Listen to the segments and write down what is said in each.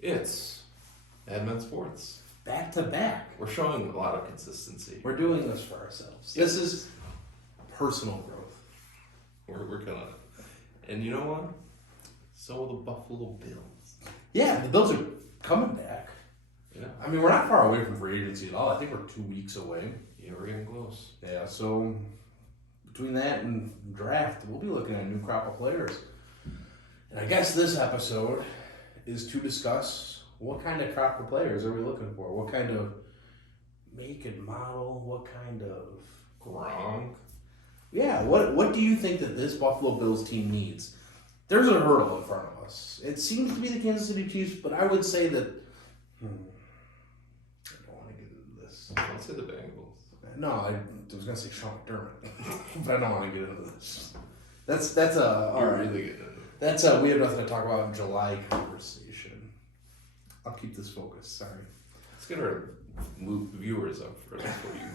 It's Admin Sports. Back to back. We're showing a lot of consistency. We're doing this for ourselves. This is personal growth. We're killing it. And you know what? So are the Buffalo Bills. Yeah, the Bills are coming back. Yeah. I mean, we're not far away from free agency at all. I think we're 2 weeks away. Yeah, we're getting close. Yeah, so between that and draft, we'll be looking at a new crop of players. And I guess this episode is to discuss what kind of crop of players are we looking for? What kind of make and model? What kind of Gronk. Yeah, what do you think that this Buffalo Bills team needs? There's a hurdle in front of us. It seems to be the Kansas City Chiefs, but I would say that I don't want to get into this. Don't say the Bengals. No, I was gonna say Sean McDermott, but I don't want to get into this. That's a all right. Really getting into it. That's a we have nothing to talk about in July conversation. I'll keep this focused. Sorry. Let's get our viewers up first before you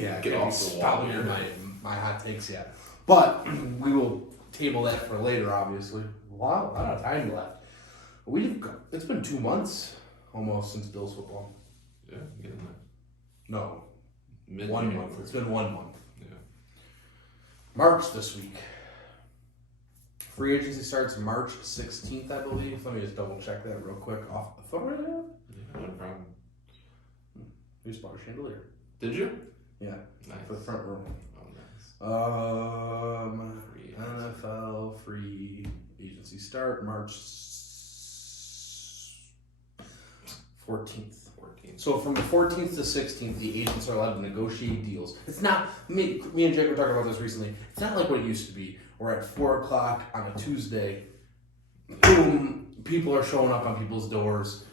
Yeah, get off the wall probably here. my hot takes yet, but we will table that for later. Obviously, a lot of time left. It's been 2 months almost since Bills football. Yeah, getting there. No, Mid 1 month. It's been 1 month. Yeah. March this week. Free agency starts March 16th, I believe. Let me just double check that real quick off the phone right now. Yeah, no problem. We just bought a chandelier. Did you? Yeah, Nice. for the front room. Oh, nice. Free agency. NFL free agency start March 14th. 14. So from the 14th to 16th, the agents are allowed to negotiate deals. It's not, me and Jake were talking about this recently, it's not like what it used to be, where at 4 o'clock on a Tuesday, boom, people are showing up on people's doors,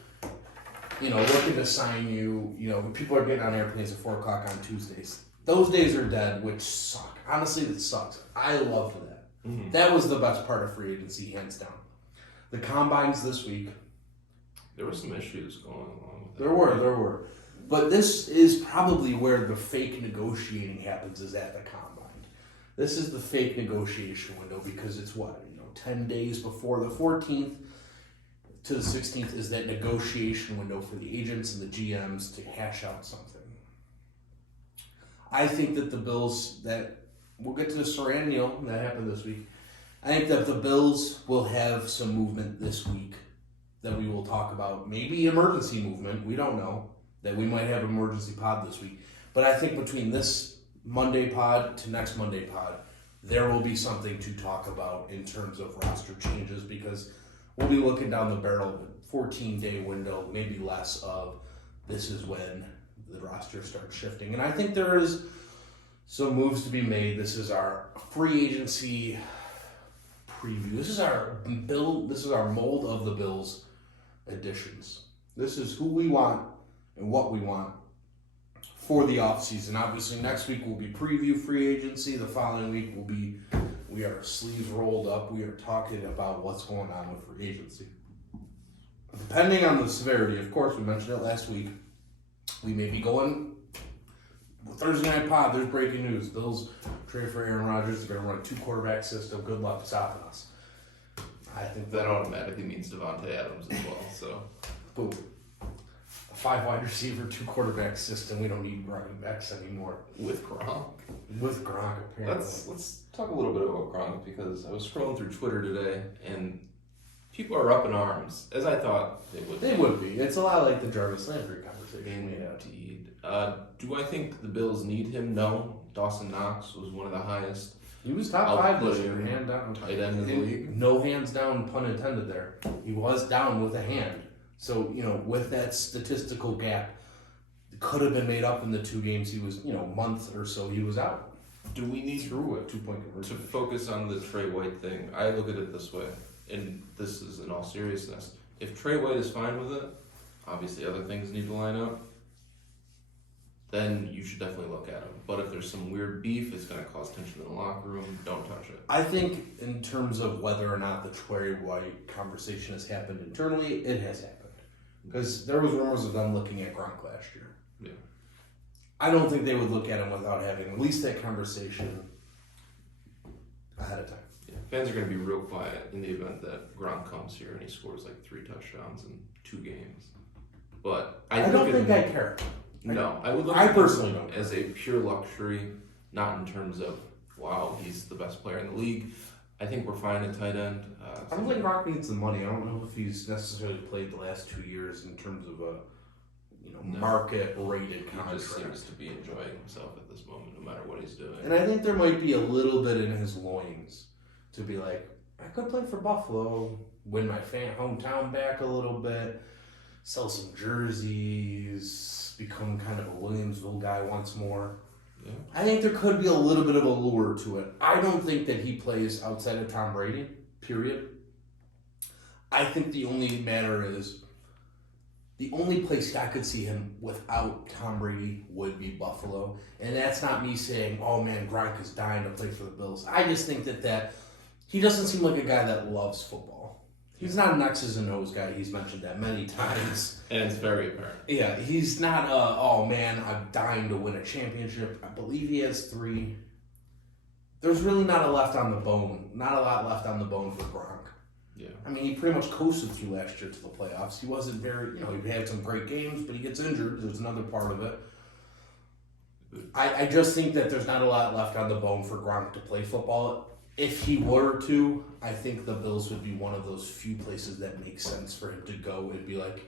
looking to sign you, people are getting on airplanes at 4 o'clock on Tuesdays. Those days are dead, which suck. Honestly, it sucks. I loved that. Mm-hmm. That was the best part of free agency, hands down. The combines this week. There were some issues going along with that. There were. But this is probably where the fake negotiating happens, is at the combine. This is the fake negotiation window because it's 10 days before the 14th to the 16th is that negotiation window for the agents and the GMs to hash out something. I think that the Bills, we'll get to the Saran Neal, that happened this week. I think that the Bills will have some movement this week that we will talk about. Maybe emergency movement, we don't know. That we might have an emergency pod this week. But I think between this Monday pod to next Monday pod, there will be something to talk about in terms of roster changes because we'll be looking down the barrel of a 14-day window, maybe less of this is when the roster starts shifting. And I think there is some moves to be made. This is our free agency preview. This is our mold of the Bills additions. This is who we want and what we want for the offseason. Obviously, next week will be preview free agency. The following week will be, we are sleeves rolled up. We are talking about what's going on with free agency. Depending on the severity, of course, we mentioned it last week, we may be going Thursday night pod. There's breaking news. Bills trade for Aaron Rodgers. They're going to run a 2-quarterback system. Good luck stopping us. I think That automatically means Devontae Adams as well. So, boom. A 5-wide receiver, 2-quarterback system. We don't need running backs anymore. with Gronk. With Gronk, apparently. Let's talk a little bit about Gronk because I was scrolling through Twitter today and people are up in arms, as I thought they would. They would be. It's a lot like the Jarvis Landry conversation we had. Indeed. Do I think the Bills need him? No. Dawson Knox was one of the highest He was top 5 this year, outputting hand down. tight end in the league. No hands down, pun intended there. He was down with a hand. So, with that statistical gap, it could have been made up in the 2 games he was, month or so he was out. Do we need Through a 2-point to conversion. focus on the Trey White thing? I look at it this way, and this is in all seriousness. If Trey White is fine with it, obviously other things need to line up, then you should definitely look at him. But if there's some weird beef, it's going to cause tension in the locker room, don't touch it. I think in terms of whether or not the Trey White conversation has happened internally, it has happened. Because there was rumors of them looking at Gronk last year. Yeah. I don't think they would look at him without having at least that conversation ahead of time. Yeah, fans are going to be real quiet in the event that Gronk comes here and he scores like 3 touchdowns in 2 games. But I don't think I care. No, I would look I at personally him don't as a pure luxury, not in terms of, wow, he's the best player in the league. I think we're fine at tight end. I don't think Gronk needs the money. I don't know if he's necessarily played the last 2 years in terms of a market rated contract. He just seems to be enjoying himself at this moment, no matter what he's doing. And I think there might be a little bit in his loins to be like, I could play for Buffalo, win my hometown back a little bit, sell some jerseys, become kind of a Williamsville guy once more. Yeah. I think there could be a little bit of a lure to it. I don't think that he plays outside of Tom Brady, period. I think the only matter is the only place I could see him without Tom Brady would be Buffalo. And that's not me saying, oh man, Gronk is dying to play for the Bills. I just think that he doesn't seem like a guy that loves football. He's not an X's and O's guy. He's mentioned that many times. And it's very apparent. Yeah, he's not oh man, I'm dying to win a championship. I believe he has 3. There's really not a lot left on the bone for Gronk. Yeah. I mean, he pretty much coasted through last year to the playoffs. He wasn't very, he had some great games, but he gets injured. There's another part of it. I just think that there's not a lot left on the bone for Gronk to play football. If he were to, I think the Bills would be one of those few places that makes sense for him to go and be like,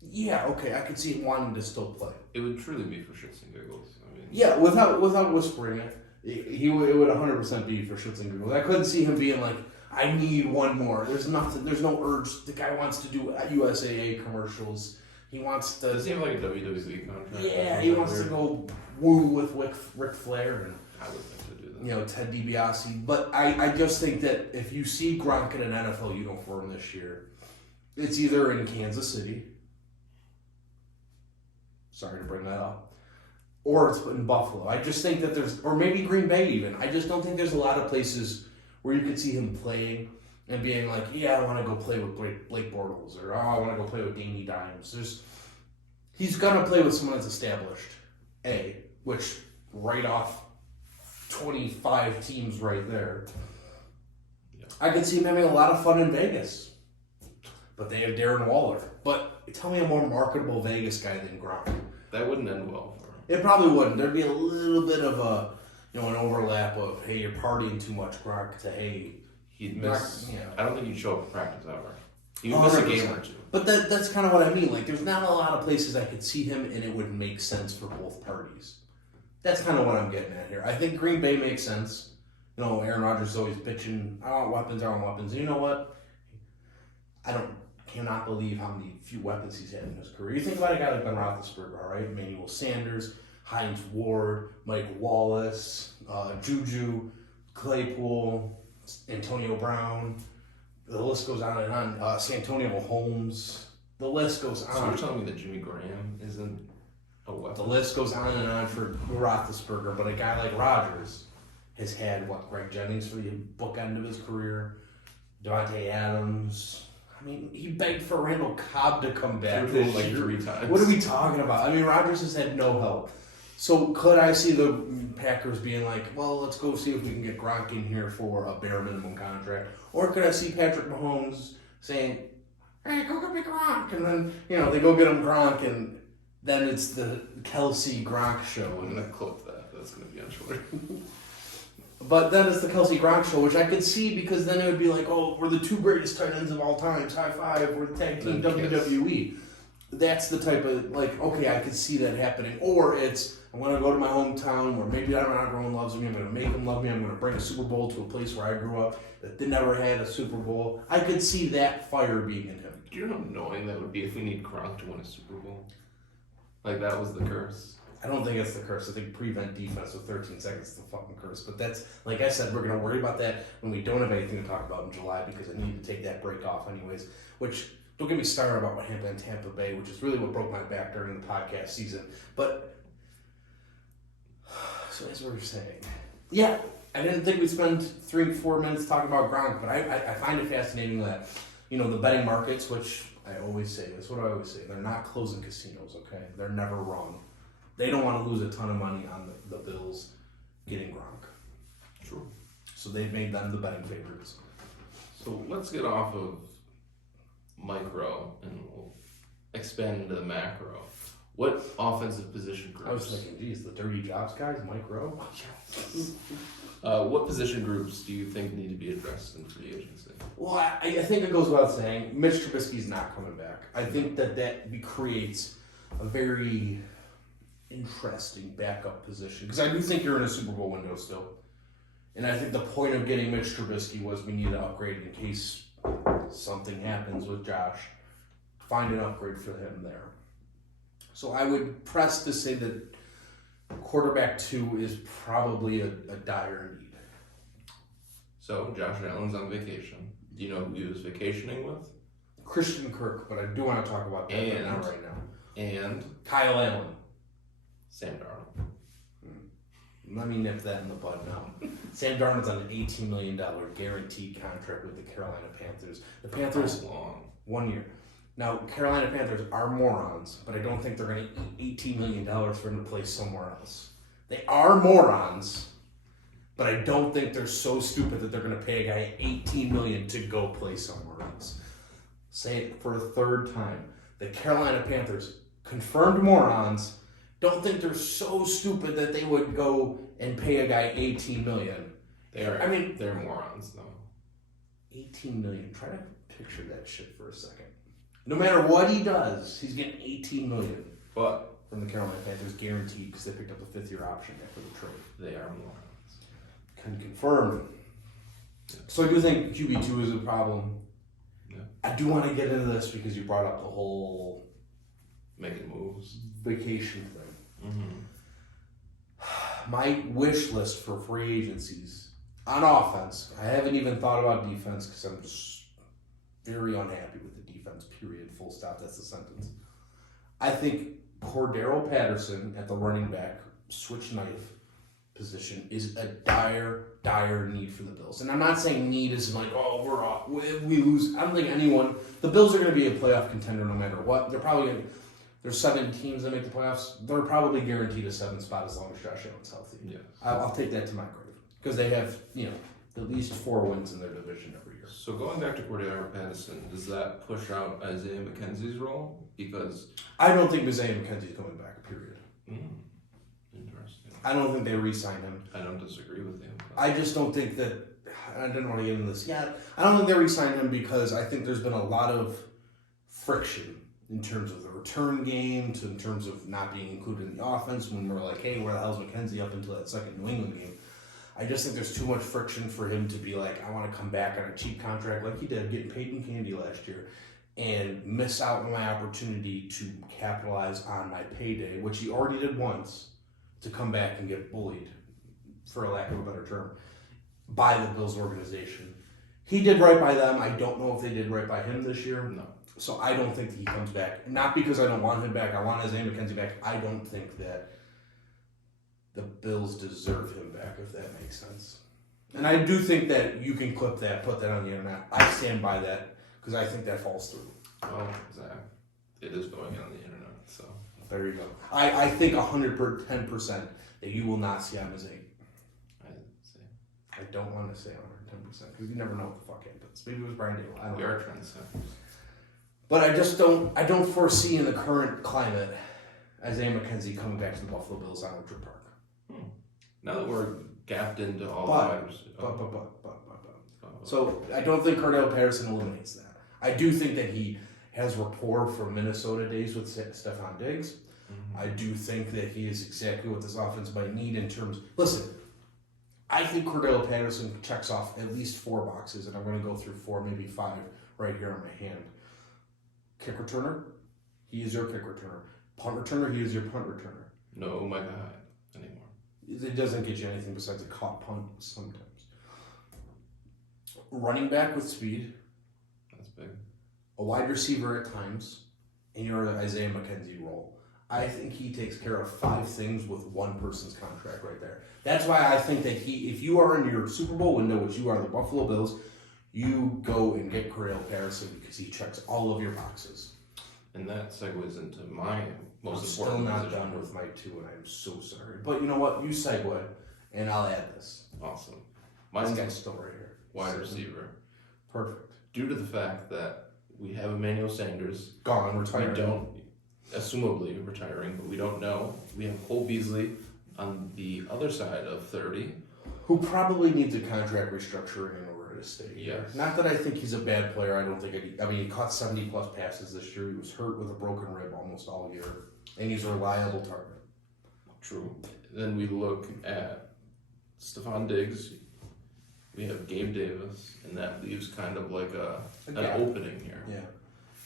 yeah, okay, I could see him wanting to still play. It would truly be for shits and giggles. I mean, yeah, without whispering it, it would 100% be for shits and giggles. I couldn't see him being like, I need one more. There's nothing. There's no urge. The guy wants to do USAA commercials. He wants to. Does he have like a WWE contract? Yeah, he wants to go woo with Ric Flair and I would think to do that. Ted DiBiase. But I just think that if you see Gronk in an NFL uniform this year, it's either in Kansas City. Sorry to bring that up. Or it's in Buffalo. I just think that or maybe Green Bay even. I just don't think there's a lot of places where you could see him playing and being like, yeah, I want to go play with Blake Bortles, or I want to go play with Danny Dimes. He's going to play with someone that's established, which right off 25 teams right there. Yeah. I could see him having a lot of fun in Vegas. But they have Darren Waller. But tell me a more marketable Vegas guy than Gronk. That wouldn't end well for him. It probably wouldn't. There'd be a little bit of an overlap of, hey, you're partying too much, Gronk, to, hey, he'd miss. I don't think he'd show up for practice ever. He'd miss a game or 2. But that's kind of what I mean. Like, there's not a lot of places I could see him, and it would make sense for both parties. That's kind of what I'm getting at here. I think Green Bay makes sense. Aaron Rodgers is always bitching, I want weapons. And you know what? Cannot believe how many few weapons he's had in his career. You think about a guy like Ben Roethlisberger, all right? Emmanuel Sanders, Hines Ward, Mike Wallace, Juju, Claypool, Antonio Brown. The list goes on and on. Santonio Holmes. The list goes on. So you're telling me that Jimmy Graham isn't a weapon? The list goes on and on for Roethlisberger, but a guy like Rodgers has had, Greg Jennings for the bookend of his career, Devontae Adams. I mean, he begged for Randall Cobb to come back this year. 3 times. What are we talking about? I mean, Rodgers has had no help. So could I see the Packers being like, well, let's go see if we can get Gronk in here for a bare minimum contract? Or could I see Patrick Mahomes saying, hey, go get me Gronk? And then, they go get him Gronk, and then it's the Kelsey Gronk show. I'm going to clip that. That's going to be on Twitter. But then it's the Kelsey Gronk show, which I could see because then it would be like, oh, we're the 2 greatest tight ends of all time. High five. We're the tag team WWE. That's the type of, okay, I could see that happening. Or it's, I'm going to go to my hometown where maybe everyone loves me. I'm going to make them love me. I'm going to bring a Super Bowl to a place where I grew up that never had a Super Bowl. I could see that fire being in him. Do you know how annoying that would be if we need Gronk to win a Super Bowl? That was the curse. I don't think it's the curse. I think prevent defense with 13 seconds is the fucking curse. But that's, like I said, we're going to worry about that when we don't have anything to talk about in July because I need to take that break off anyways. Which, don't get me started about what happened in Tampa Bay, which is really what broke my back during the podcast season. But, so as we were saying, yeah, I didn't think we'd spend 3-4 minutes talking about Gronk, but I find it fascinating that, the betting markets, which I always say, that's what I always say, they're not closing casinos, okay? They're never wrong. They don't want to lose a ton of money on the Bills getting Gronk. True. So they've made them the betting favorites. So let's get off of micro and we'll expand into the macro. What offensive position groups? I was thinking, geez, the dirty jobs guys, Mike Rowe. What position groups do you think need to be addressed in free agency? Well, I think it goes without saying, Mitch Trubisky's not coming back. I think that creates a very interesting backup position. Because I do think you're in a Super Bowl window still. And I think the point of getting Mitch Trubisky was we need to upgrade in case something happens with Josh. Find an upgrade for him there. So I would press to say that quarterback 2 is probably a dire need. So Josh Allen's on vacation. Do you know who he was vacationing with? Christian Kirk, but I do want to talk about that, but not right now. And Kyle Allen. Sam Darnold. Let me nip that in the bud now. Sam Darnold's on an $18 million guaranteed contract with the Carolina Panthers. The Panthers, long. 1 year. Now, Carolina Panthers are morons, but I don't think they're going to eat $18 million for him to play somewhere else. They are morons, but I don't think they're so stupid that they're going to pay a guy $18 million to go play somewhere else. Say it for a third time. The Carolina Panthers, confirmed morons, don't think they're so stupid that they would go and pay a guy $18 million. They're morons, though. $18 million. Try to picture that shit for a second. No matter what he does, he's getting $18 million. But from the Carolina Panthers, guaranteed, because they picked up a 5th-year option after the trade. They are morons. Can confirm. Yeah. So I do think QB2 is a problem. Yeah. I do want to get into this because you brought up the whole making moves, vacation thing. Mm-hmm. My wish list for free agencies on offense. I haven't even thought about defense because I'm just very unhappy with the defense. Period. Full stop. That's the sentence. I think Cordero Patterson at the running back switch knife position is a dire need for the Bills. And I'm not saying need is like, oh, we're off. We lose. I don't think anyone. The Bills are going to be a playoff contender no matter what. They're probably going to. There's 7 teams that make the playoffs. They're probably guaranteed a 7th spot as long as Josh Allen's healthy. Yeah. I'll take that to my grave because they have, at least 4 wins in their division every year. So going back to Cordero Patterson, does that push out Isaiah McKenzie's role? Because I don't think Isaiah McKenzie's coming back. Period. Interesting. I don't think they re-sign him. I don't disagree with you. I just don't think that. I didn't want to get into this yet. I don't think they re-sign him because I think there's been a lot of friction in terms of the return game, in terms of not being included in the offense when we're like, hey, where the hell's McKenzie up until that second New England game? I just think there's too much friction for him to be like, I want to come back on a cheap contract like he did, getting paid in candy last year, and miss out on my opportunity to capitalize on my payday, which he already did once, to come back and get bullied, for a lack of a better term, by the Bills organization. He did right by them. I don't know if they did right by him this year. No. So I don't think that he comes back. Not because I don't want him back. I want Isaiah McKenzie back. I don't think that the Bills deserve him back, if that makes sense. And I do think that you can clip that, put that on the internet. I stand by that because I think that falls through. Well, Zach, it is going on the internet, so. There you go. I think 110% that you will not see him as 8. I see. I don't want to say 110% because you never know what the fuck happens. Maybe it was Brian Dable. I don't know. We are trendsetters. But I don't foresee in the current climate Isaiah McKenzie coming back to the Buffalo Bills on Orchard Park. Now that we're gapped into all But. So I don't think Cordell Patterson eliminates that. I do think that he has rapport from Minnesota days with Stephon Diggs. Mm-hmm. I do think that he is exactly what this offense might need in terms. Listen, I think Cordell Patterson checks off at least 4 boxes, and I'm going to go through 4, maybe 5 right here on my hand. Kick returner, he is your kick returner. Punt returner, he is your punt returner. No Micah Hyde anymore. It doesn't get you anything besides a caught punt sometimes. Running back with speed. That's big. A wide receiver at times. And you're the Isaiah McKenzie role. I think he takes care of 5 things with one person's contract right there. That's why I think that if you are in your Super Bowl window, which you are the Buffalo Bills, you go and get Cordell Patterson because he checks all of your boxes. And that segues into my most I'm still important not position. done with my 2, and I'm so sorry. But you know what? You segue, and I'll add this. Awesome. Mine's guy's still right here. wide receiver. Perfect. Due to the fact that we have Emmanuel Sanders. Gone, retired. We don't, assumably retiring, but we don't know. We have Cole Beasley on the other side of 30. Who probably needs a contract restructuring in order to stay here. Yes. Not that I think he's a bad player. I don't think. He caught 70 plus passes this year. He was hurt with a broken rib almost all year, and he's a reliable target. True. Then we look at Stephon Diggs. We have Gabe Davis, and that leaves kind of like an opening here. Yeah.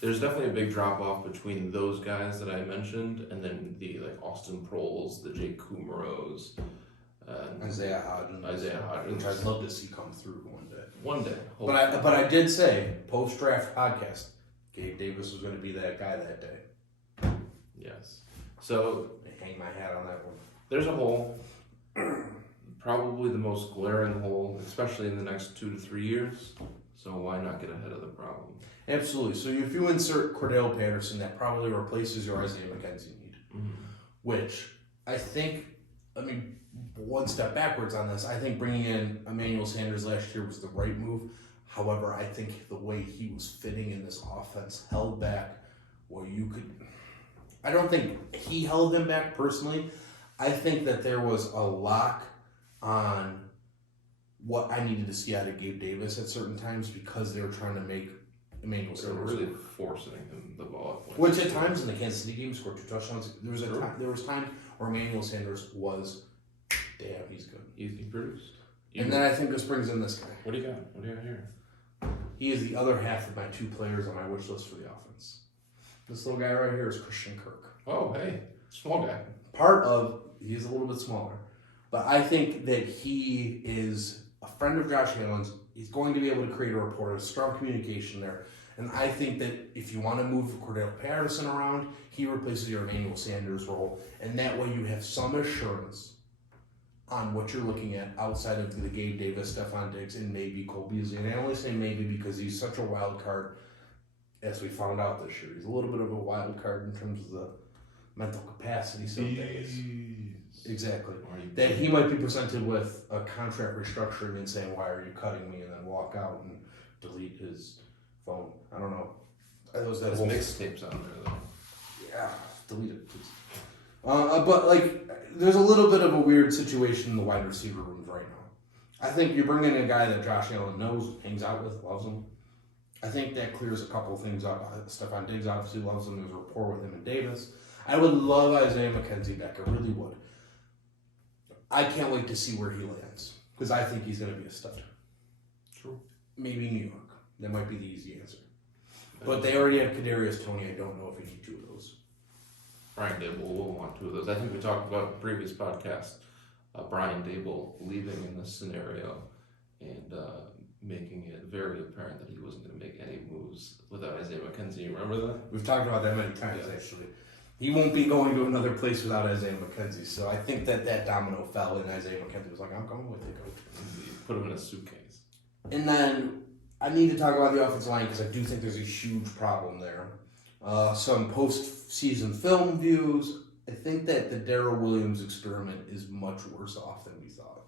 There's definitely a big drop off between those guys that I mentioned, and then the like Austin Proles, the Jake Kumerows, Isaiah Hodgins, which I'd love to see come through one day. One day, but I did say post draft podcast, Gabe Davis was going to be that guy that day. Yes. So I hang my hat on that one. There's a hole, probably the most glaring hole, especially in the next 2 to 3 years. So why not get ahead of the problem? Absolutely. So if you insert Cordell Patterson, that probably replaces your Isaiah McKenzie need, which I think. One step backwards on this. I think bringing in Emmanuel Sanders last year was the right move. However, I think the way he was fitting in this offense held back where you could. I don't think he held them back personally. I think that there was a lock on what I needed to see out of Gabe Davis at certain times because they were trying to make Emmanuel They were Sanders really forcing him the ball. Which at times in the Kansas City game scored 2 touchdowns. There was times where Emmanuel Sanders was, damn, he's good. He produced. And then I think this brings in this guy. What do you got? What do you got here? He is the other half of my 2 players on my wish list for the offense. This little guy right here is Christian Kirk. Oh, hey, small guy. He is a little bit smaller, but I think that he is a friend of Josh Allen's. He's going to be able to create a rapport, a strong communication there. And I think that if you want to move Cordell Patterson around, he replaces your Emmanuel Sanders role. And that way you have some assurance on what you're looking at outside of the Gabe Davis, Stephon Diggs, and maybe Cole Beasley. And I only say maybe because he's such a wild card, as we found out this year. He's a little bit of a wild card in terms of the mental capacity some days. Exactly. That he might be presented with a contract restructuring and saying, why are you cutting me? And then walk out and delete his phone. I don't know. There's mixtapes on there, though. Yeah, delete it, please. But, there's a little bit of a weird situation in the wide receiver rooms right now. I think you're bringing in a guy that Josh Allen knows, hangs out with, loves him. I think that clears a couple of things up. Stephon Diggs obviously loves him. There's a rapport with him and Davis. I would love Isaiah McKenzie back. I really would. I can't wait to see where he lands because I think he's going to be a stud. True. Maybe New York. That might be the easy answer. But they already have Kadarius Toney. I don't know if you need 2 of those. Brian Dable will want 2 of those. I think we talked about in the previous podcast, Brian Dable leaving in this scenario and making it very apparent that he wasn't going to make any moves without Isaiah McKenzie. Remember that? We've talked about that many times, actually. He won't be going to another place without Isaiah McKenzie. So I think that domino fell and Isaiah McKenzie was like, I'm going with it, coach. Put him in a suitcase. And then I need to talk about the offensive line because I do think there's a huge problem there. Some post-season film views. I think that the Darrell Williams experiment is much worse off than we thought.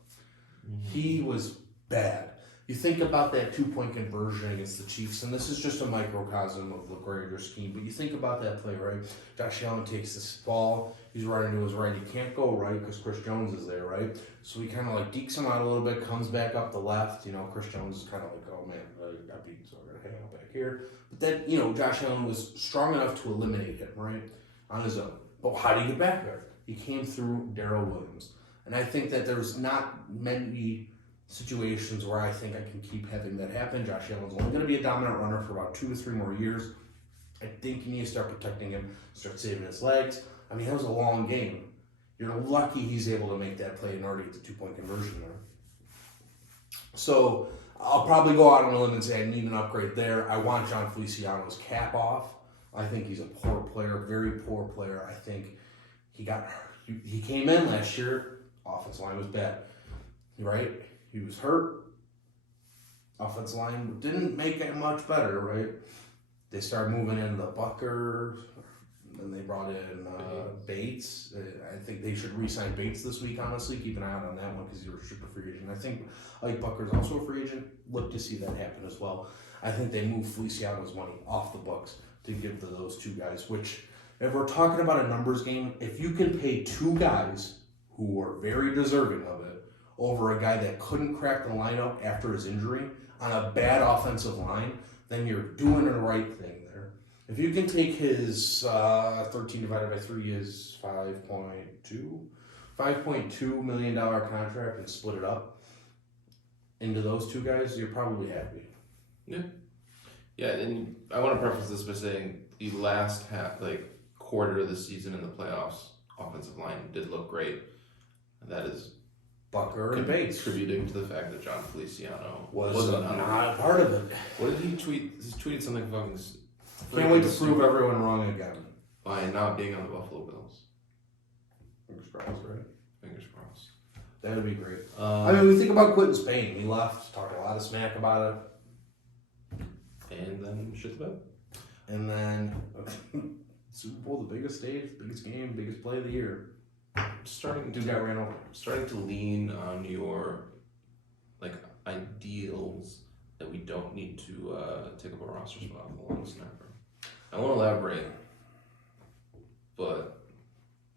He was bad. You think about that 2-point conversion against the Chiefs, and this is just a microcosm of the greater scheme, but you think about that play, right? Josh Allen takes this ball, he's running to his right, he can't go right because Chris Jones is there, right? So he kind of dekes him out a little bit, comes back up the left, Chris Jones is kind of like, oh man, I got beat, so I gotta hang out back here. But then, Josh Allen was strong enough to eliminate him, right? On his own. But how did he get back there? He came through Darrell Williams. And I think that there's not many situations where I think I can keep having that happen. Josh Allen's only going to be a dominant runner for about 2 to 3 more years. I think you need to start protecting him, start saving his legs. That was a long game. You're lucky he's able to make that play in order to get the 2-point conversion there. So I'll probably go out on a limb and say I need an upgrade there. I want John Feliciano's cap off. I think he's a poor player, very poor player. I think he came in last year, offensive line was bad, right? He was hurt. Offensive line didn't make it much better, right? They started moving in the Bucker. and they brought in Bates. I think they should re-sign Bates this week, honestly. Keep an eye out on that one because he's a restricted free agent. I think Ike Bucker's also a free agent. Look to see that happen as well. I think they moved Feliciano's money off the books to give to those two guys, which, if we're talking about a numbers game, if you can pay two guys who are very deserving of it over a guy that couldn't crack the lineup after his injury on a bad offensive line, then you're doing the right thing there. If you can take his 13 divided by 3 is $5.2 million contract and split it up into those two guys, you're probably happy. Yeah, and I want to preface this by saying the last quarter of the season in the playoffs, offensive line did look great. And that is Bucker and Bates contributing to the fact that John Feliciano wasn't not a part of it. What did he tweet? He tweeted something fucking. Can't wait to prove everyone wrong again. By not being on the Buffalo Bills. Fingers crossed, right? Fingers crossed. That would be great. I mean, we think about Quentin Spain. He left, talked a lot of smack about it. And then shit the bed. And then Super Bowl, the biggest stage, biggest game, biggest play of the year. Starting to lean on your ideals that we don't need to take up a roster spot with a long snapper. I won't elaborate, but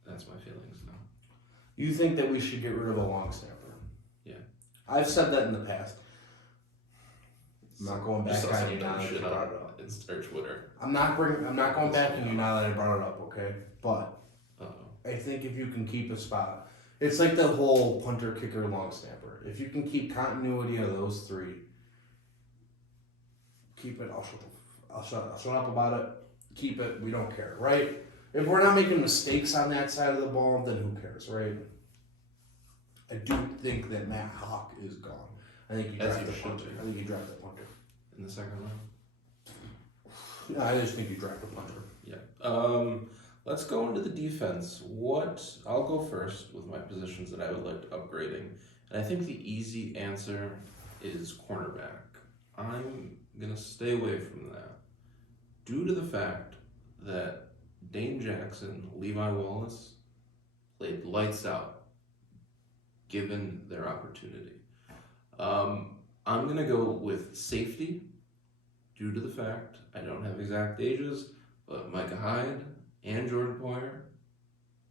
that's my feelings now. You think that we should get rid of a long snapper? Yeah. I've said that in the past. I'm not going back on you now that you brought it up. It's our Twitter. I'm not going back on you now that I brought it up, okay? But Uh-oh. I think if you can keep a spot, it's like the whole punter, kicker, long snapper. If you can keep continuity of those three, keep it. I'll shut up about it. Keep it. We don't care, right? If we're not making mistakes on that side of the ball, then who cares, right? I do think that Matt Hawk is gone. I think you draft the punter. I think you draft the punter in the second round. No, I just think you draft the punter. Yeah. Let's go into the defense. I'll go first with my positions that I would like upgrading. And I think the easy answer is cornerback. I'm going to stay away from that due to the fact that Dane Jackson, Levi Wallace played lights out given their opportunity. I'm going to go with safety due to the fact I don't have exact ages, but Micah Hyde and Jordan Poyer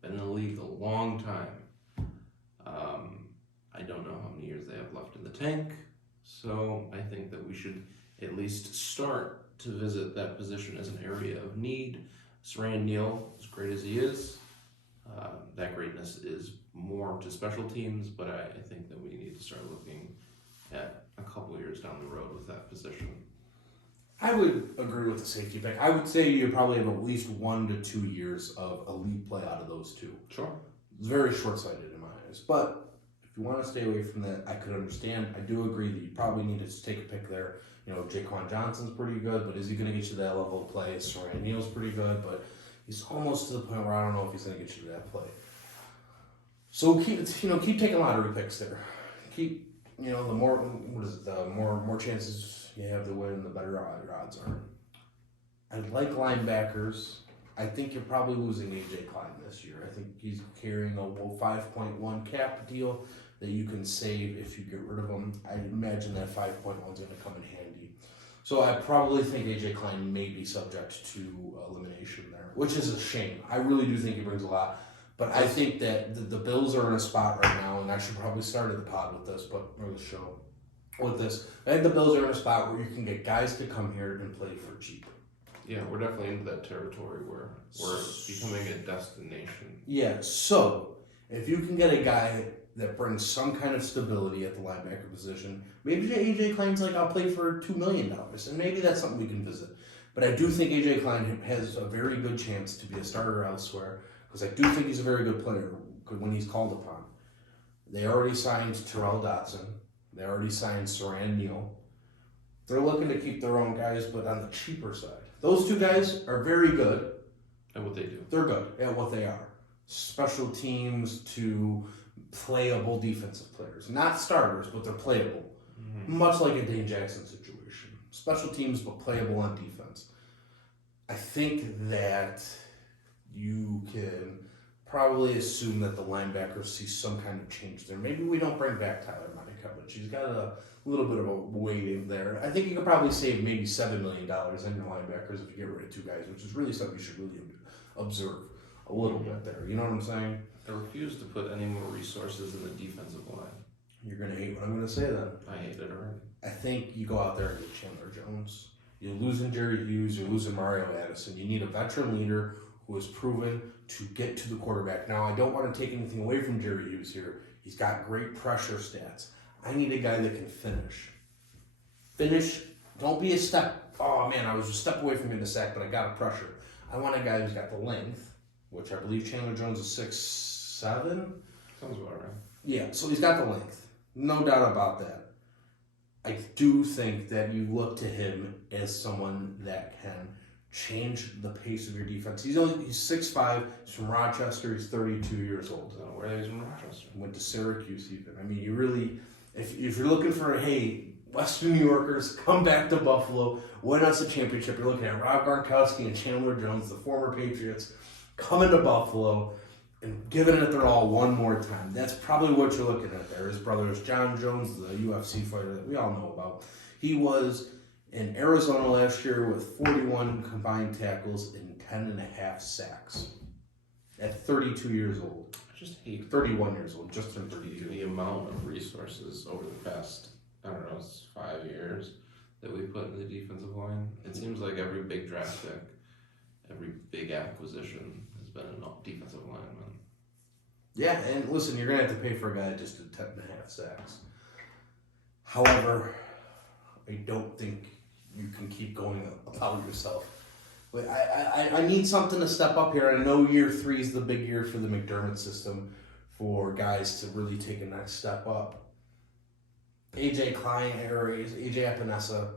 been in the league a long time. I don't know how many years they have left in the tank, so I think that we should at least start to visit that position as an area of need. Saran Neal, as great as he is, that greatness is more to special teams, but I think that we need to start looking at a couple years down the road with that position. I would agree with the safety pick. I would say you probably have at least 1 to 2 years of elite play out of those two. Sure. It's very short-sighted in my eyes. But if you want to stay away from that, I could understand. I do agree that you probably need to take a pick there. You know, Jaquan Johnson's pretty good, but is he going to get you that level of play? Saran Neal's pretty good, but he's almost to the point where I don't know if he's going to get you to that play. So keep taking lottery picks there. Keep, the more chances you have to win, the better your odds are. I like linebackers. I think you're probably losing AJ Klein this year. I think he's carrying a 5.1 cap deal that you can save if you get rid of him. I imagine that 5.1 is going to come in handy. So I probably think AJ Klein may be subject to elimination there, which is a shame. I really do think he brings a lot. But I think that the Bills are in a spot right now, and I should probably start at the pod with this, or the show with this. I think the Bills are in a spot where you can get guys to come here and play for cheap. Yeah, we're definitely into that territory where we're becoming a destination. Yeah, so if you can get a guy that brings some kind of stability at the linebacker position, maybe AJ Klein's like, I'll play for $2 million, and maybe that's something we can visit. But I do think AJ Klein has a very good chance to be a starter elsewhere, because I do think he's a very good player when he's called upon. They already signed Terrell Dotson. They already signed Saran Neal. They're looking to keep their own guys, but on the cheaper side. Those two guys are very good. At what they do. They're good at what they are. Special teams to playable defensive players. Not starters, but they're playable. Mm-hmm. Much like a Dane Jackson situation. Special teams, but playable on defense. I think that you can probably assume that the linebackers see some kind of change there. Maybe we don't bring back Tyler Monica, but she's got a little bit of a weight in there. I think you could probably save maybe $7 million on your linebackers if you get rid of two guys, which is really something you should really observe a little bit there. You know what I'm saying? I refuse to put any more resources in the defensive line. You're going to hate what I'm going to say then. I hate it already. I think you go out there and get Chandler Jones. You're losing Jerry Hughes. You're losing Mario Addison. You need a veteran leader who has proven to get to the quarterback. Now, I don't want to take anything away from Jerry Hughes here. He's got great pressure stats. I need a guy that can finish. Finish. Don't be a step. Oh, man, I was a step away from getting a sack, but I got a pressure. I want a guy who's got the length, which I believe Chandler Jones is 6'7". Sounds about right. Yeah, so he's got the length. No doubt about that. I do think that you look to him as someone that can change the pace of your defense. He's 6'5", he's from Rochester, he's 32 years old. I don't know where he's from Rochester. Went to Syracuse even. I mean, you really, if you're looking for, hey, Western New Yorkers, come back to Buffalo, win us a championship, you're looking at Rob Gronkowski and Chandler Jones, the former Patriots, coming to Buffalo and giving it their all one more time. That's probably what you're looking at there. His brother is Jon Jones, the UFC fighter that we all know about. He was in Arizona last year with 41 combined tackles and 10.5 sacks at 32 years old. I just hate 31 years old, just turned 32. the amount of resources over the past, I don't know, 5 years that we put in the defensive line. It seems like every big draft pick, every big acquisition has been a defensive lineman. Yeah, and listen, you're going to have to pay for a guy that just did 10.5 sacks. However, I don't think you can keep going about yourself. But I need something to step up here. I know year 3 is the big year for the McDermott system for guys to really take a next step up. AJ Klein or AJ Epinesa,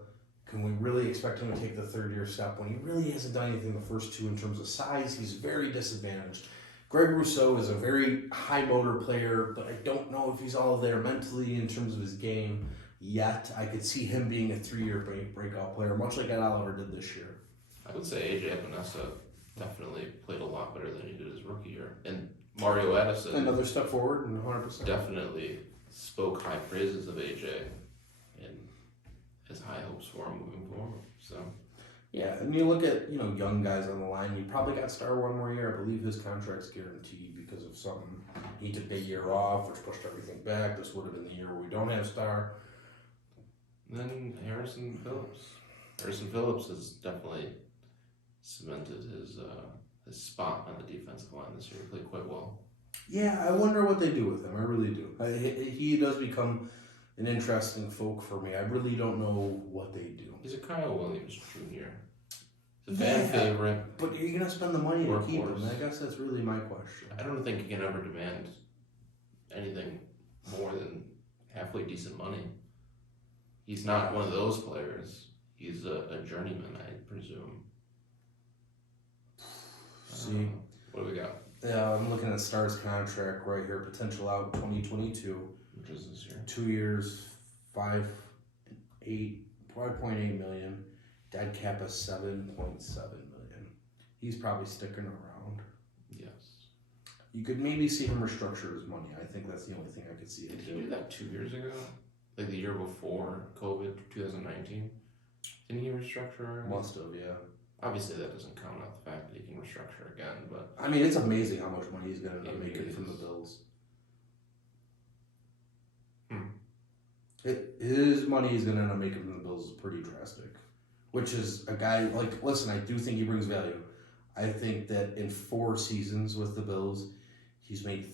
can we really expect him to take the third-year step when he really hasn't done anything the first 2 in terms of size? He's very disadvantaged. Greg Rousseau is a very high-motor player, but I don't know if he's all there mentally in terms of his game yet. I could see him being a 3-year breakout player, much like Ed Oliver did this year. I would say AJ Epinesa definitely played a lot better than he did his rookie year. And Mario Addison... Another step forward, and 100%. Definitely spoke high praises of AJ and has high hopes for him moving forward. So... Yeah, and you look at, young guys on the line, you probably got Star one more year. I believe his contract's guaranteed because of something. He took a year off, which pushed everything back. This would have been the year where we don't have Star. And then Harrison Phillips. Harrison Phillips has definitely cemented his spot on the defensive line this year. He played quite well. Yeah, I wonder what they do with him. I really do. He does become an interesting folk for me. I really don't know what they do. He's a Kyle Williams Jr. He's a fan favorite. But you're going to spend the money to keep him. Workhorse. I guess that's really my question. I don't think he can ever demand anything more than halfway decent money. He's not one of those players. He's a journeyman, I presume. See? What do we got? Yeah, I'm looking at Star's contract right here. Potential out 2022. Which is this year? 2 years, 5.8 million. Dead cap is 7.7 million. He's probably sticking around. Yes. You could maybe see him restructure his money. I think that's the only thing I could see him Did he do that 2 years ago? Like the year before COVID, 2019? Didn't he restructure already? Must have, yeah. Obviously, that doesn't count out the fact that he can restructure again, but... I mean, it's amazing how much money he's going to It make really from the is. Bills. Hmm. His money he's going to end up making from the Bills is pretty drastic. Which is a guy, listen, I do think he brings value. I think that in 4 seasons with the Bills, he's made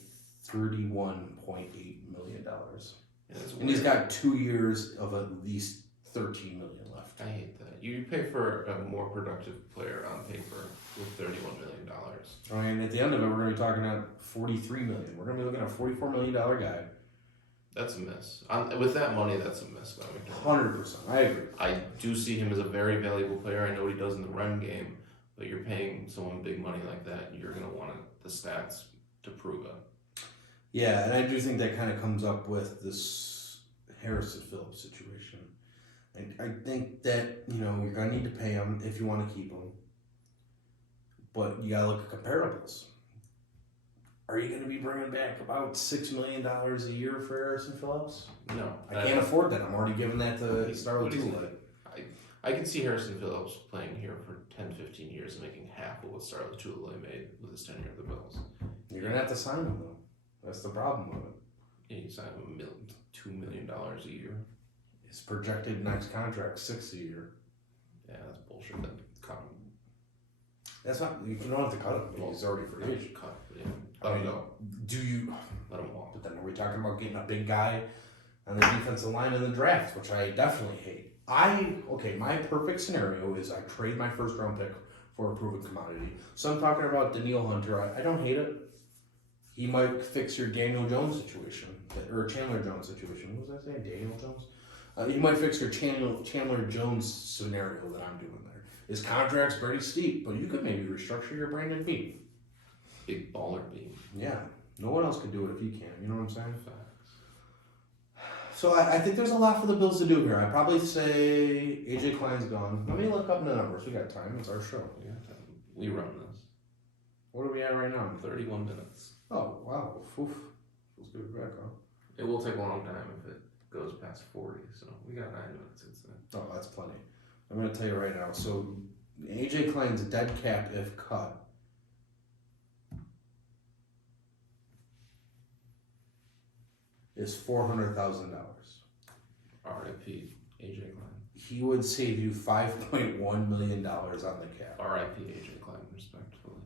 $31.8 million. Yeah, and he's got 2 years of at least $13 million left. I hate that. You pay for a more productive player on paper with $31 million. I mean, at the end of it, we're going to be talking about $43 million. We're going to be looking at a $44 million guy. That's a miss. With that money, that's a miss. 100%. I agree. I do see him as a very valuable player. I know what he does in the run game, but you're paying someone big money like that, you're going to want the stats to prove it. Yeah, and I do think that kind of comes up with this Harrison Phillips situation. I think that, you're going to need to pay him if you want to keep him. But you gotta look at comparables. Are you going to be bringing back about $6 million a year for Harrison Phillips? No. I can't afford that. I'm already giving that to Star Wars. I can see Harrison Phillips playing here for 10, 15 years and making half of what Star Lotulelei made with his tenure at the Bills. You're going to have to sign him, though. That's the problem with it. Yeah, you sign him $2 million a year. His projected next contract, $6 a year. Yeah, that's bullshit. Then cut him. That's not. You don't have to cut him. He's already free agent. Cut. Yeah. Let him go. Do you? Let him walk. But then are we talking about getting a big guy on the defensive line in the draft, which I definitely hate? My perfect scenario is I trade my first round pick for a proven commodity. So I'm talking about Danielle Hunter. I don't hate it. He might fix your Daniel Jones situation, or Chandler Jones situation. What was I saying? Daniel Jones? He might fix your Chandler Jones scenario that I'm doing there. His contract's pretty steep, but you could maybe restructure your Brandon Beam. Big baller Beam. Yeah. No one else could do it if you can. You know what I'm saying? Facts. So I think there's a lot for the Bills to do here. I'd probably say AJ Klein's gone. Let me look up the numbers. We got time. It's our show. We got time. We run this. What are we at right now? 31 minutes. Oh, wow. Oof. Feels good back, huh? It will take a long time if it goes past 40, so we got 9 minutes. Oh, that's plenty. I'm going to tell you right now. So AJ Klein's dead cap if cut. Is $400,000. R.I.P. AJ Klein. He would save you $5.1 million on the cap. R.I.P. AJ Klein, respectfully.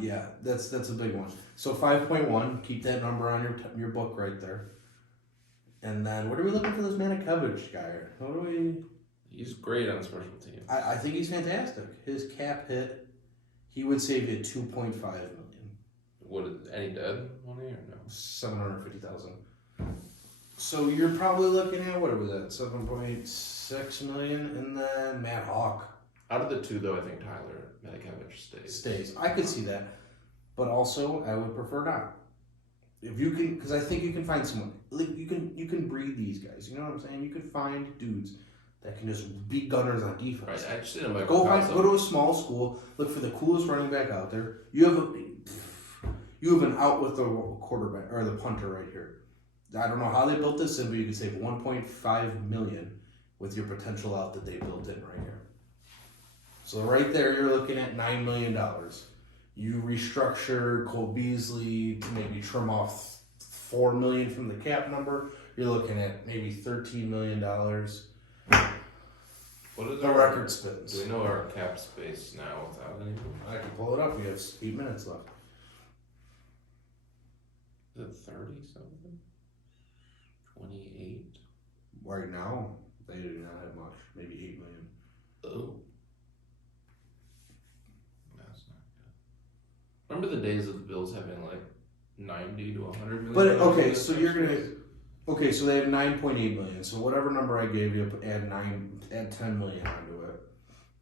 Yeah, that's a big one. So 5.1, keep that number on your book right there. And then what are we looking for this Manikevich guy? What do we? He's great on special teams. I think he's fantastic. His cap hit, he would save you $2.5 million. What is any dead money or no? $750,000. So you're probably looking at what was that? $7.6 million, and then Matt Hawk. Out of the two, though, I think Tyler Manikevich Stays. I could see that, but also I would prefer not. If you can, because I think you can find someone. Like you can breed these guys. You know what I'm saying? You could find dudes that can just be gunners on defense. Right. I just didn't go to a small school. Look for the coolest running back out there. You have an out with the quarterback or the punter right here. I don't know how they built this in, but you can save $1.5 million with your potential out that they built in right here. So right there, you're looking at $9 million. You restructure Cole Beasley to maybe trim off $4 million from the cap number. You're looking at maybe $13 million. What is the record spins? Do we know our cap space now without anything? I can pull it up. We have 8 minutes left. Is it 30 something? 28? Right now, they do not have much. Maybe 8 million. Oh. That's not good. Remember the days of the Bills having like 90 to 100 million? But okay, so you're gonna. Okay, so they have 9.8 million. So whatever number I gave you, add 10 million onto it,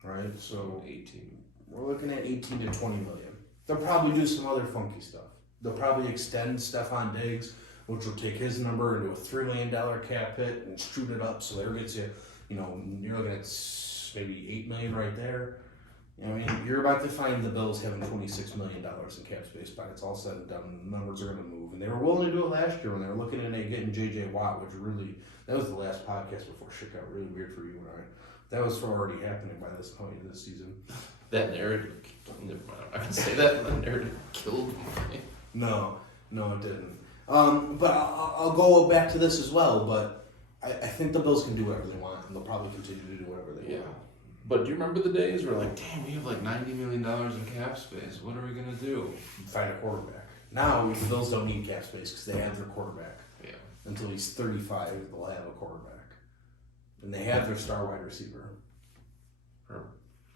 right? So 18. We're looking at 18 to 20 million. They'll probably do some other funky stuff. They'll probably extend Stephon Diggs, which will take his number into a $3 million cap hit and shoot it up. So there gets you, you're looking at maybe $8 million right there. I mean, you're about to find the Bills having $26 million in cap space by it's all said and done. The numbers are going to move. And they were willing to do it last year when they were looking at getting J.J. Watt, which really, that was the last podcast before shit got really weird for you and I. That was already happening by this point in this season. That narrative, never mind, I can say that, that narrative killed me. No, it didn't. But I'll go back to this as well, but I think the Bills can do whatever they want, and they'll probably continue to do whatever they want. But do you remember the days where like, damn, we have like $90 million in cap space. What are we going to do? Find a quarterback. Now, the Bills don't need cap space because they have their quarterback. Yeah. Until he's 35, they'll have a quarterback. And they have their star wide receiver. Or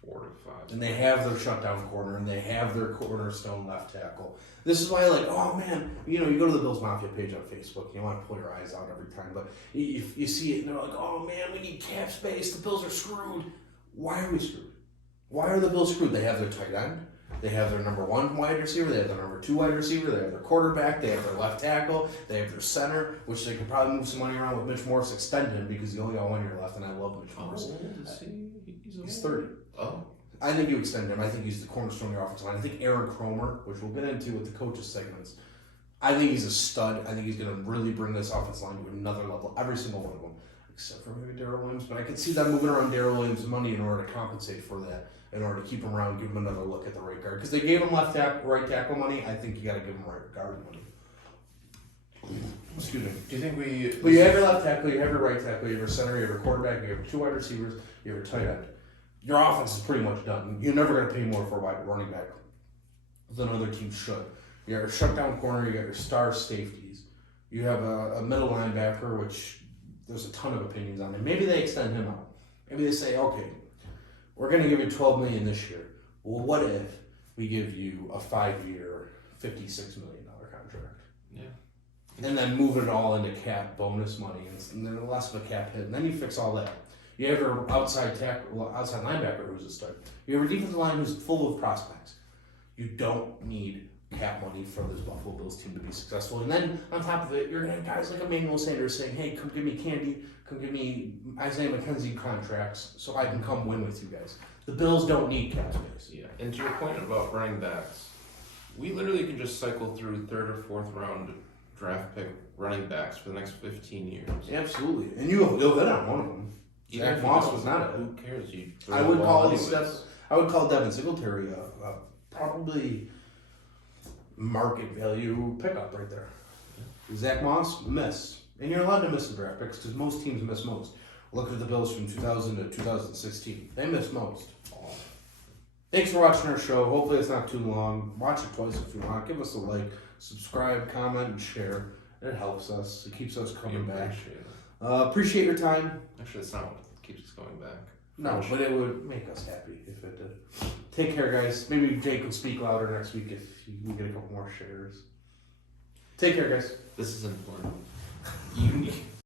4 to 5. And they have their shutdown corner, and they have their cornerstone left tackle. This is why, like, oh man, you go to the Bills Mafia page on Facebook, you want to pull your eyes out every time, but you see it, and they're like, oh man, we need cap space, the Bills are screwed. Why are we screwed? Why are the Bills screwed? They have their tight end, they have their number 1 wide receiver, they have their number 2 wide receiver, they have their quarterback, they have their left tackle, they have their center, which they could probably move some money around with Mitch Morse extended because he only got 1 year left, and I love Mitch Morse. How old is he? He's 30. Oh. I think you extend him. I think he's the cornerstone of your offensive line. I think Aaron Cromer, which we'll get into with the coaches segments, I think he's a stud. I think he's going to really bring this offensive line to another level. Every single one of them, except for maybe Darrell Williams. But I could see them moving around Darrell Williams' money in order to compensate for that, in order to keep him around, give him another look at the right guard. Because they gave him right tackle money. I think you got to give him right guard money. Excuse me. Do you think we? Well, you have your left tackle, you have your right tackle, you have your center, you have your quarterback, you have 2 wide receivers, you have your tight end. Your offense is pretty much done. You're never going to pay more for a wide running back than other teams should. You have your shutdown corner, you got your star safeties. You have a middle linebacker, which there's a ton of opinions on him. Maybe they extend him out. Maybe they say, okay, we're going to give you $12 million this year. Well, what if we give you a 5-year, $56 million contract? Yeah. And then move it all into cap bonus money and then less of a cap hit. And then you fix all that. You have your outside linebacker who's a stud. You have your defensive line who's full of prospects. You don't need cap money for this Buffalo Bills team to be successful. And then on top of it, you're going to have guys like Emmanuel Sanders saying, hey, come give me Candy, come give me Isaiah McKenzie contracts so I can come win with you guys. The Bills don't need cap space. Yeah. And to your point about running backs, we literally can just cycle through 3rd or 4th round draft pick running backs for the next 15 years. Absolutely. And you'll hit on one of them. Zach Moss was not it. Who cares? I would call Devin Singletary a probably market value pickup right there. Zach Moss missed. And you're allowed to miss the draft picks because most teams miss most. Look at the Bills from 2000 to 2016. They missed most. Thanks for watching our show. Hopefully it's not too long. Watch it twice if you want. Give us a like, subscribe, comment, and share. It helps us. It keeps us coming back. Appreciate your time. Actually, it's not what keeps us going back. No, but it would make us happy if it did. Take care, guys. Maybe Jake will speak louder next week if we get a couple more shares. Take care, guys. This is important. You need